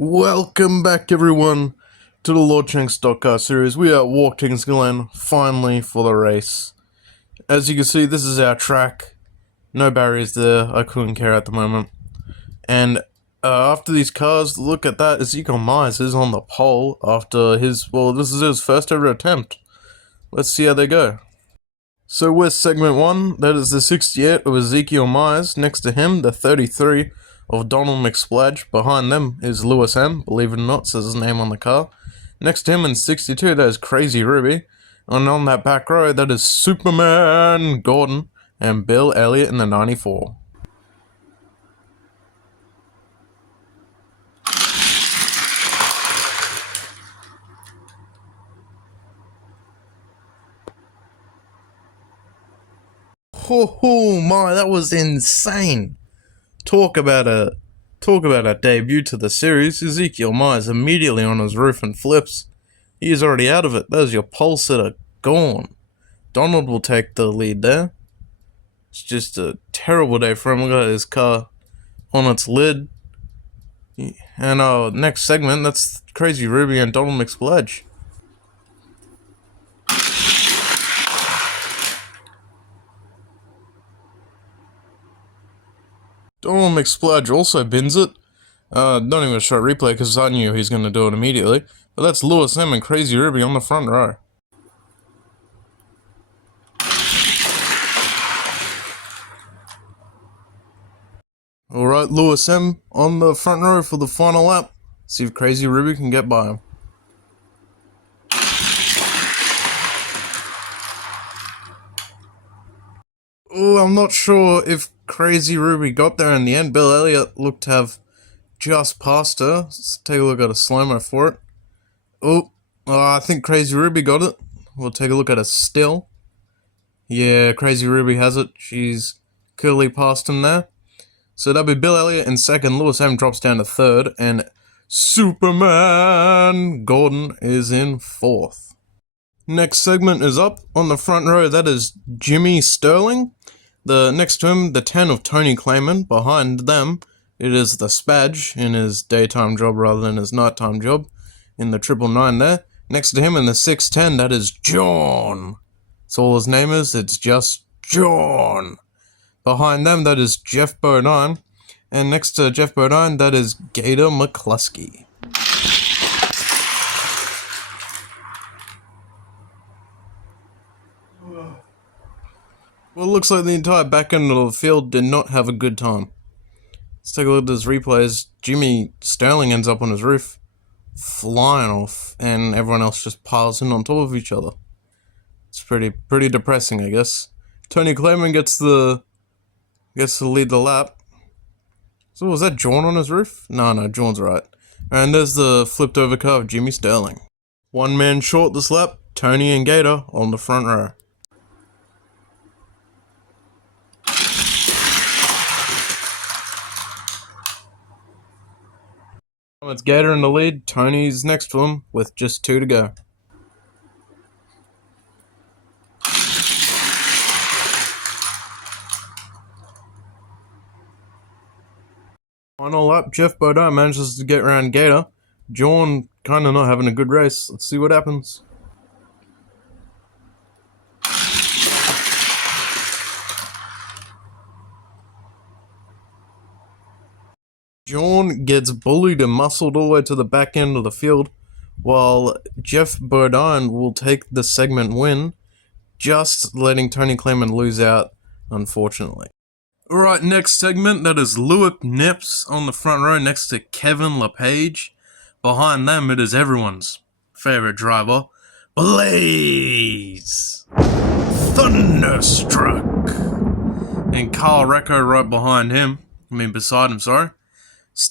Welcome back, everyone, to the Lord Chang Stock Car Series. We are at Watkins Glen, finally, for the race. As you can see, this is our track. No barriers there, I couldn't care at the moment. And after these cars, look at that, Ezekiel Myers is on the pole after this is his first ever attempt. Let's see how they go. So with segment 1, that is the 68 of Ezekiel Myers. Next to him, the 33 of Donald McSpladge. Behind them is Lewis M, believe it or not, says his name on the car. Next to him in 62, that is Crazy Ruby. And on that back row, that is Superman Gordon and Bill Elliott in the 94. Oh my, that was insane. Talk about a debut to the series. Ezekiel Myers immediately on his roof and flips. He is already out of it. There's your pole sitter gone. Donald will take the lead there. It's just a terrible day for him. Look at his car on its lid. And next segment, that's Crazy Ruby and Donald McSpladge. Donald McSpladge also bins it. Not even a short replay because I knew he's going to do it immediately. But that's Lewis M and Crazy Ruby on the front row. Alright, Lewis M on the front row for the final lap. See if Crazy Ruby can get by him. Oh, I'm not sure if Crazy Ruby got there in the end. Bill Elliott looked to have just passed her. Let's take a look at a slow-mo for it. Oh, I think Crazy Ruby got it. We'll take a look at a still. Yeah, Crazy Ruby has it. She's clearly passed him there. So that'll be Bill Elliott in second. Lewis M drops down to third. And Superman Gordon is in fourth. Next segment is up on the front row. That is Jimmy Sterling. The next to him, the 10 of Tony Clayman. Behind them, it is the Spadge in his daytime job rather than his nighttime job in the 999 there. Next to him in the 610, that is John. That's all his name is. It's just John. Behind them, that is Jeff Bodine. And next to Jeff Bodine, that is Gator McCluskey. Well, it looks like the entire back end of the field did not have a good time. Let's take a look at those replays. Jimmy Sterling ends up on his roof, flying off, and everyone else just piles in on top of each other. It's pretty depressing, I guess. Tony Clayman gets to lead the lap. So was that John on his roof? No, John's right. And there's the flipped over car of Jimmy Sterling. One man short this lap, Tony and Gator on the front row. It's Gator in the lead, Tony's next to him with just 2 to go. Final lap, Jeff Bodine manages to get around Gator. John kinda not having a good race. Let's see what happens. John gets bullied and muscled all the way to the back end of the field, while Jeff Bodine will take the segment win, just letting Tony Clayman lose out, unfortunately. Alright, next segment, that is Lewick Nips on the front row next to Kevin LePage. Behind them, it is everyone's favorite driver, Blaze Thunderstruck. And Carl Recco right behind him. Beside him, sorry.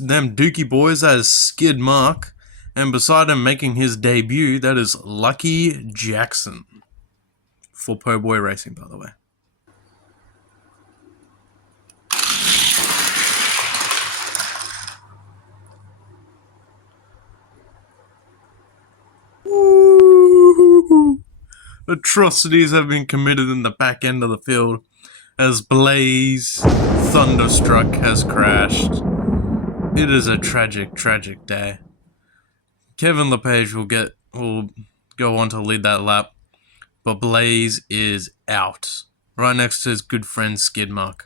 Them Dookie boys, that is Skid Mark. And beside him making his debut, that is Lucky Jackson. For Po Boy Racing, by the way. Woo! Atrocities have been committed in the back end of the field as Blaze Thunderstruck has crashed. it is a tragic, tragic day. Kevin LePage will go on to lead that lap, but Blaze is out, right next to his good friend Skidmark.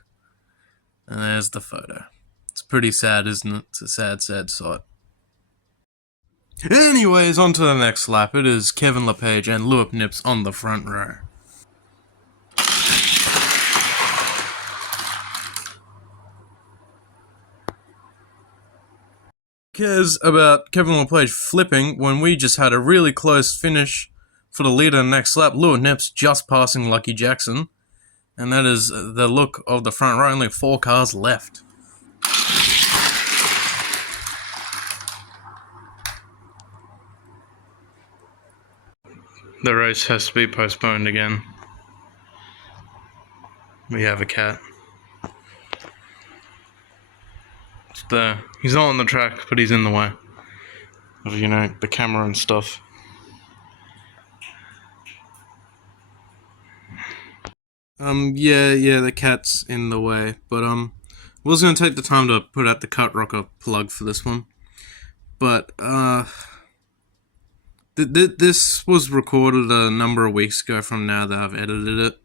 And there's the photo. It's pretty sad, isn't it? It's a sad, sad sight. Anyways, on to the next lap. It is Kevin LePage and Lewis Nips on the front row. Cares about Kevin LePage flipping when we just had a really close finish for the leader next lap. Lewis Nips just passing Lucky Jackson. And that is the look of the front row. Only 4 cars left. The race has to be postponed again. We have a cat. It's there. He's not on the track, but he's in the way of, the camera and stuff. Yeah, the cat's in the way, but was gonna take the time to put out the Cut Rocker plug for this one, but this was recorded a number of weeks ago from now that I've edited it.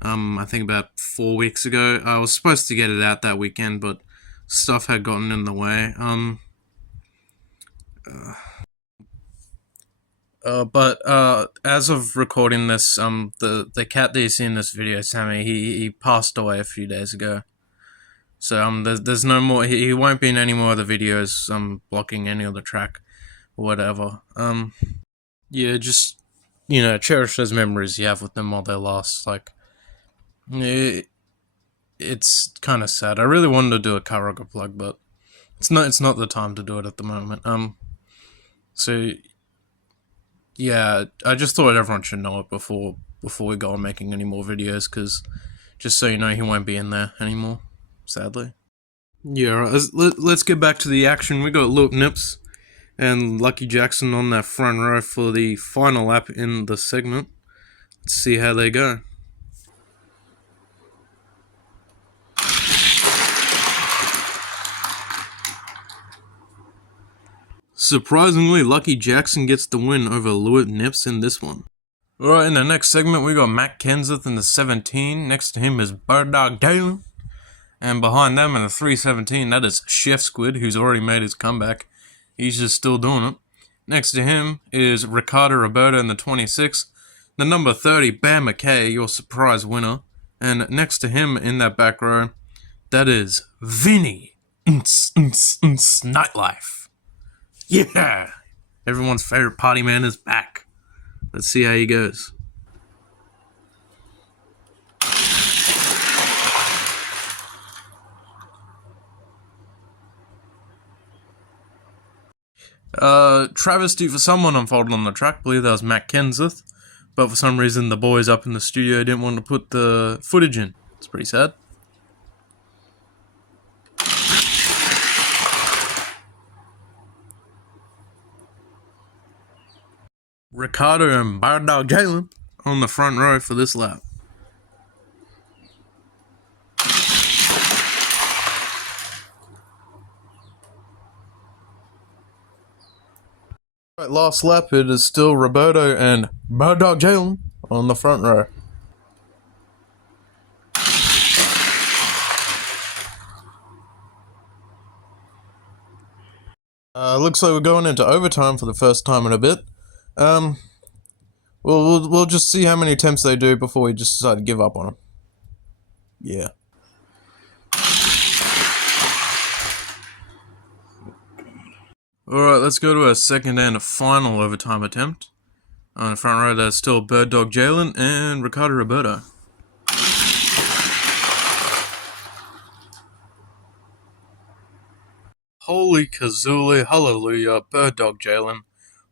I think about 4 weeks ago. I was supposed to get it out that weekend, but stuff had gotten in the way. But as of recording this, the cat that you see in this video, Sammy, he passed away a few days ago. So there's no more. He won't be in any more of the videos. Blocking any other track, or whatever. Yeah, just cherish those memories you have with them while they last. Like, it's kind of sad. I really wanted to do a Car Rocker plug, but it's not the time to do it at the moment. So yeah, I just thought everyone should know it before we go on making any more videos, because just so you know, he won't be in there anymore, sadly. Yeah, right, let's get back to the action. We got Lewis Nips and Lucky Jackson on that front row for the final lap in the segment. Let's see how they go. Surprisingly, Lucky Jackson gets the win over Lewis Nips in this one. Alright, in the next segment, we got Matt Kenseth in the 17. Next to him is Bird Dog Glen. And behind them in the 317, that is Chef Squid, who's already made his comeback. He's just still doing it. Next to him is Ricardo Roberto in the 26. The number 30, Bam McKay, your surprise winner. And next to him in that back row, that is Vinny Nightlife. Yeah! Everyone's favorite party man is back. Let's see how he goes. Travesty for someone unfolded on the track. I believe that was Matt Kenseth. But for some reason, the boys up in the studio didn't want to put the footage in. It's pretty sad. Ricardo and Bird Dog Glen on the front row for this lap. Right, last lap, it is still Roberto and Bird Dog Glen on the front row. Looks like we're going into overtime for the first time in a bit. We'll just see how many attempts they do before we just decide to give up on them. Yeah. Alright, let's go to our second and final overtime attempt. On the front row, there's still Bird Dog Glen and Ricardo Roberto. Holy Kazoolie, hallelujah, Bird Dog Glen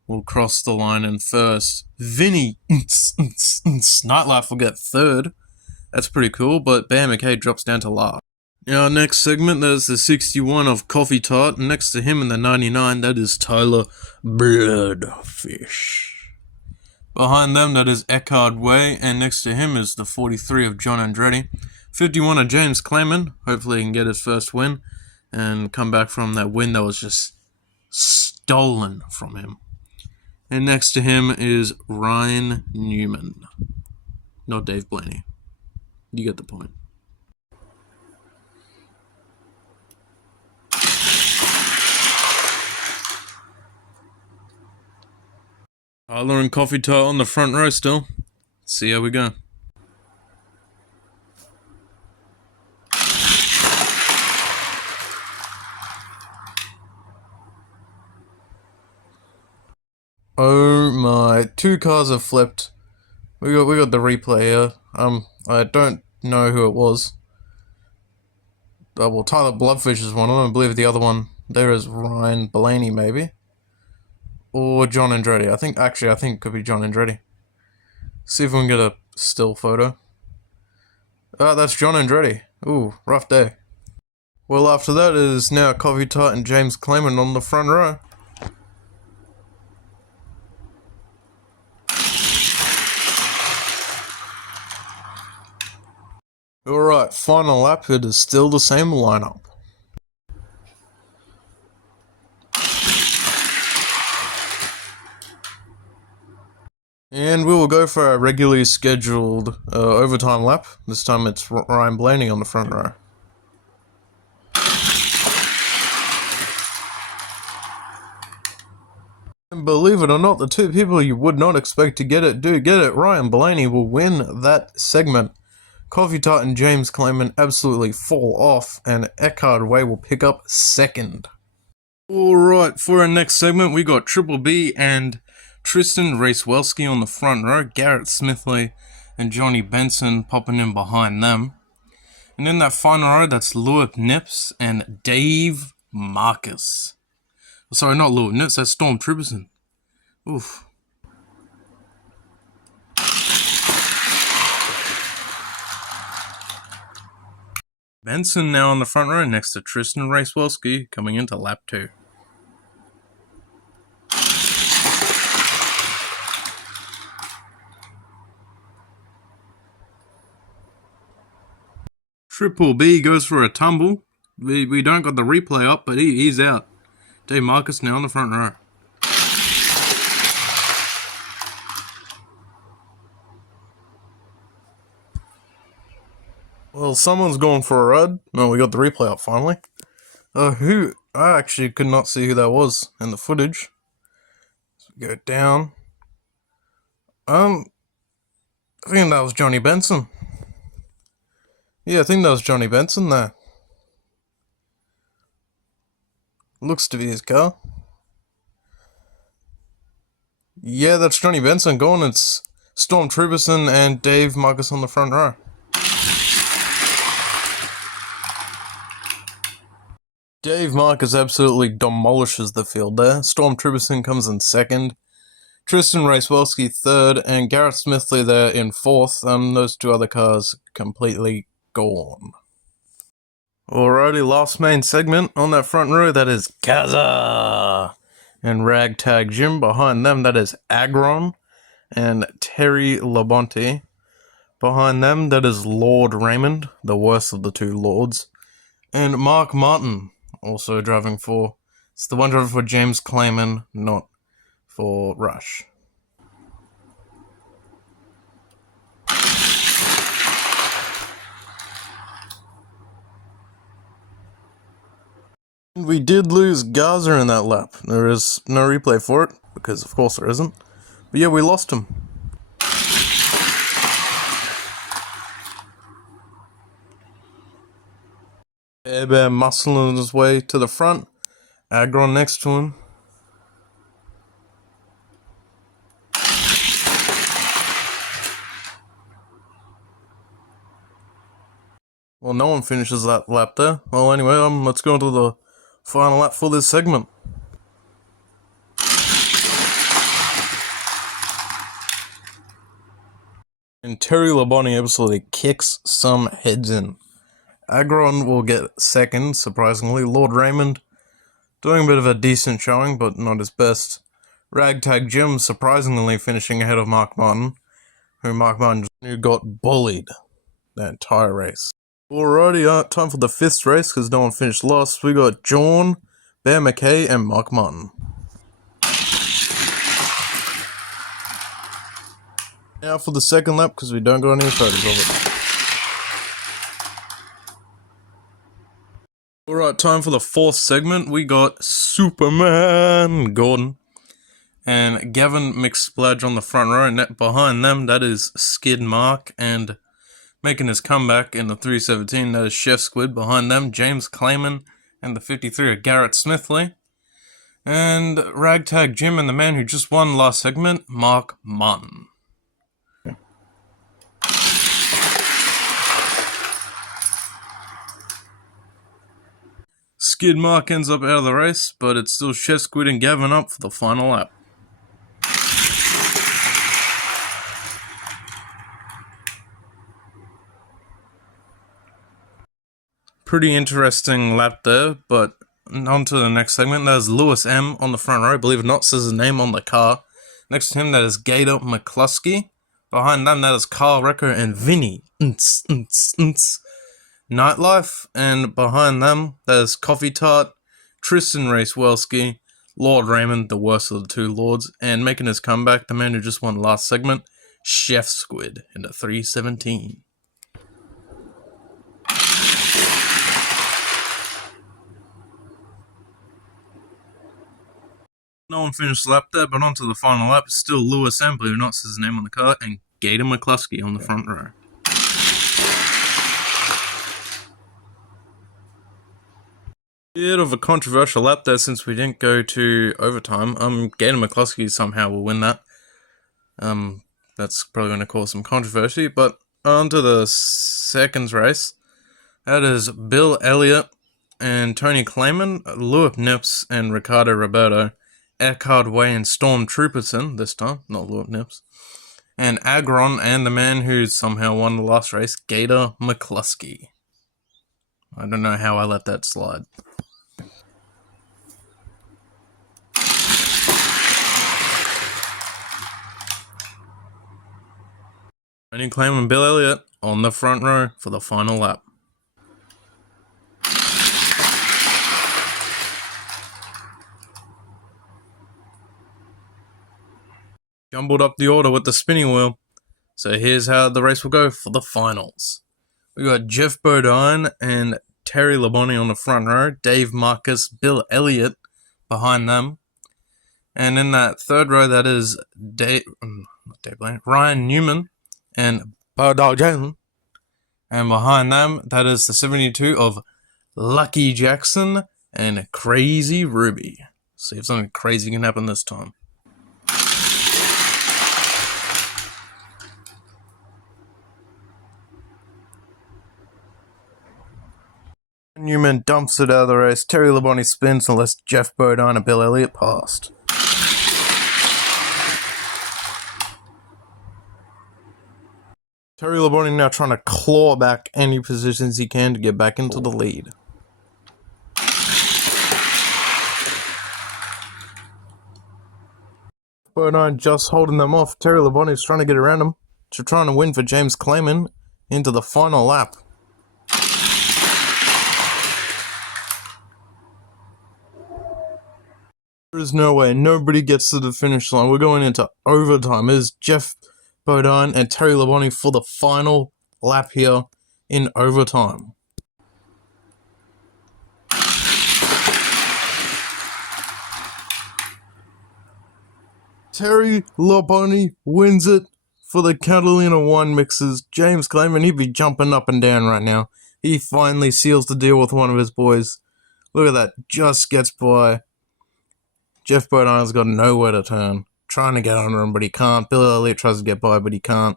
will cross the line in first. Vinny Nightlife will get third. That's pretty cool, but Bam McKay drops down to last. In our next segment, there's the 61 of Coffee Tart. Next to him in the 99, that is Tyler Bloodfish. Behind them, that is Eckhard Way, and next to him is the 43 of John Andretti. 51 of James Clement, hopefully he can get his first win. and come back from that win that was just stolen from him. And next to him is Ryan Newman. Not Dave Blaney. You get the point. Tyler and Coffee Tart on the front row still. Let's see how we go. Oh my, 2 cars have flipped. We got the replay here. I don't know who it was. Well, Tyler Bloodfish is one of them. I believe the other one there is Ryan Blaney, maybe. Or John Andretti. I think it could be John Andretti. See if we can get a still photo. Ah, that's John Andretti. Ooh, rough day. Well, after that is now Coffee Tart and James Clayman on the front row. Alright, final lap, it is still the same lineup. And we will go for our regularly scheduled overtime lap. This time it's Ryan Blaney on the front row. And believe it or not, the 2 people you would not expect to get it do get it. Ryan Blaney will win that segment. Coffee Tart and James Clayman absolutely fall off, and Eckhard Way will pick up second. Alright, for our next segment, we got Triple B and Tristan Racewelski on the front row, Garrett Smithley and Johnny Benson popping in behind them. And in that final row, that's Lewis Nips and Dave Marcus. Sorry, not Lewis Nips, that's Storm Trooperson. Oof. Benson now on the front row next to Tristan Racewelski coming into lap 2. Triple B goes for a tumble. We don't got the replay up, but he's out. Dave Marcus now on the front row. Well, someone's going for a ride. No, we got the replay up finally. Who? I actually could not see who that was in the footage. So we go down. I think that was Johnny Benson. Yeah, I think that was Johnny Benson there. Looks to be his car. Yeah, that's Johnny Benson going. It's Storm Trooperson and Dave Marcus on the front row. Dave Marcus absolutely demolishes the field there. Storm Trooperson comes in second. Tristan Racewelski third, and Garrett Smithley there in fourth. Those 2 other cars completely gone. Alrighty, last main segment on that front row, that is Gaza and Ragtag Jim. Behind them, that is Agron and Terry Labonte. Behind them, that is Lord Raymond, the worst of the 2 lords. And Mark Martin, also driving for... It's the one driving for James Clayman, not for Rush. We did lose Gaza in that lap. There is no replay for it, because of course there isn't. But yeah, we lost him. Air Bear muscling his way to the front. Agron next to him. Well, no one finishes that lap there. Well, anyway, let's go into the final lap for this segment. And Terry Labonte absolutely kicks some heads in. Agron will get second, surprisingly. Lord Raymond doing a bit of a decent showing, but not his best. Ragtag Jim surprisingly finishing ahead of Mark Martin, who got bullied that entire race. Alrighty, time for the 5th race, because no one finished last. We got John, Bear McKay, and Mark Martin. Now for the second lap, because we don't got any photos of it. Alright, time for the 4th segment. We got Superman Gordon and Gavin McSplodge on the front row, and behind them, that is Skid Mark, and making his comeback in the 317, that is Chef Squid. Behind them, James Clayman and the 53 of Garrett Smithley. And Ragtag Jim and the man who just won last segment, Mark Martin. Skid Mark ends up out of the race, but it's still Chef Squid and Gavin up for the final lap. Pretty interesting lap there, but on to the next segment. There's Lewis M on the front row. Believe it or not, says his name on the car. Next to him, that is Gator McCluskey. Behind them, that is Carl Recker and Vinny Nightlife. And behind them, that is Coffee Tart, Tristan Race-Welski, Lord Raymond, the worst of the two lords. And making his comeback, the man who just won last segment, Chef Squid in the 317. No one finished the lap there, but onto the final lap. It's still Lewis M, believe it or not, says his name on the car, and Gator McCluskey on the front row. Bit of a controversial lap there since we didn't go to overtime. Gator McCluskey somehow will win that. That's probably going to cause some controversy, but onto the seconds race. That is Bill Elliott and Tony Clayman, Lewis Nips and Ricardo Roberto. Eckhard Way and Storm Trooperson, this time, not Lewis Nips. And Agron and the man who somehow won the last race, Gator McCluskey. I don't know how I let that slide. Tony Clayman and Bill Elliott on the front row for the final lap. Jumbled up the order with the spinning wheel. So here's how the race will go for the finals. We got Jeff Bodine and Terry Labonte on the front row, Dave Marcus, Bill Elliott behind them. And in that third row, that is Ryan Newman and Bodog Jalen. And behind them, that is the 72 of Lucky Jackson and Crazy Ruby. See if something crazy can happen this time. Newman dumps it out of the race. Terry Labonte spins unless Jeff Bodine and Bill Elliott passed. Terry Labonte now trying to claw back any positions he can to get back into the lead. Bodine just holding them off. Terry Labonte is trying to get around him. To trying to win for James Clayman into the final lap. There is no way. Nobody gets to the finish line. We're going into overtime. It is Jeff Bodine and Terry Labonte for the final lap here in overtime. Terry Labonte wins it for the Catalina 1 mixes. James Clayman, he'd be jumping up and down right now. He finally seals the deal with one of his boys. Look at that. Just gets by. Jeff Bodine's got nowhere to turn. Trying to get under him, but he can't. Bill Elliott tries to get by, but he can't.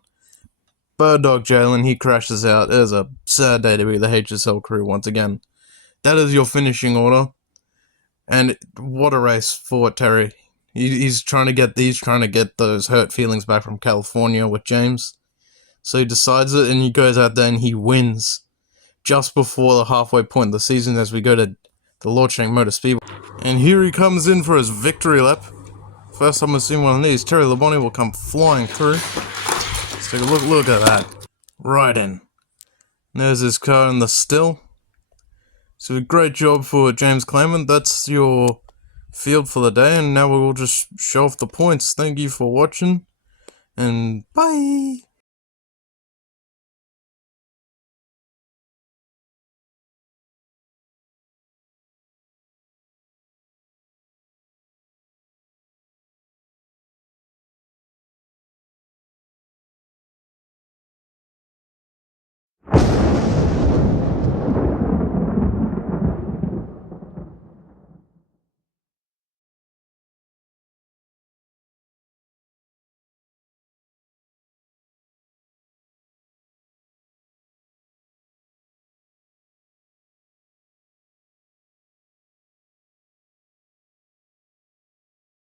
Bird Dog Jalen, he crashes out. It is a sad day to be the HSL crew once again. That is your finishing order. And what a race for Terry. He's trying to get those hurt feelings back from California with James. So he decides it, and he goes out there and he wins just before the halfway point of the season as we go to the Lord Shank Motor Speedway. And here he comes in for his victory lap. First time I've seen one of these. Terry Labonte will come flying through. Let's take a look at that. Right in. There's his car in the still. So great job for James Clement. That's your field for the day, and now we'll just show off the points. Thank you for watching, and bye!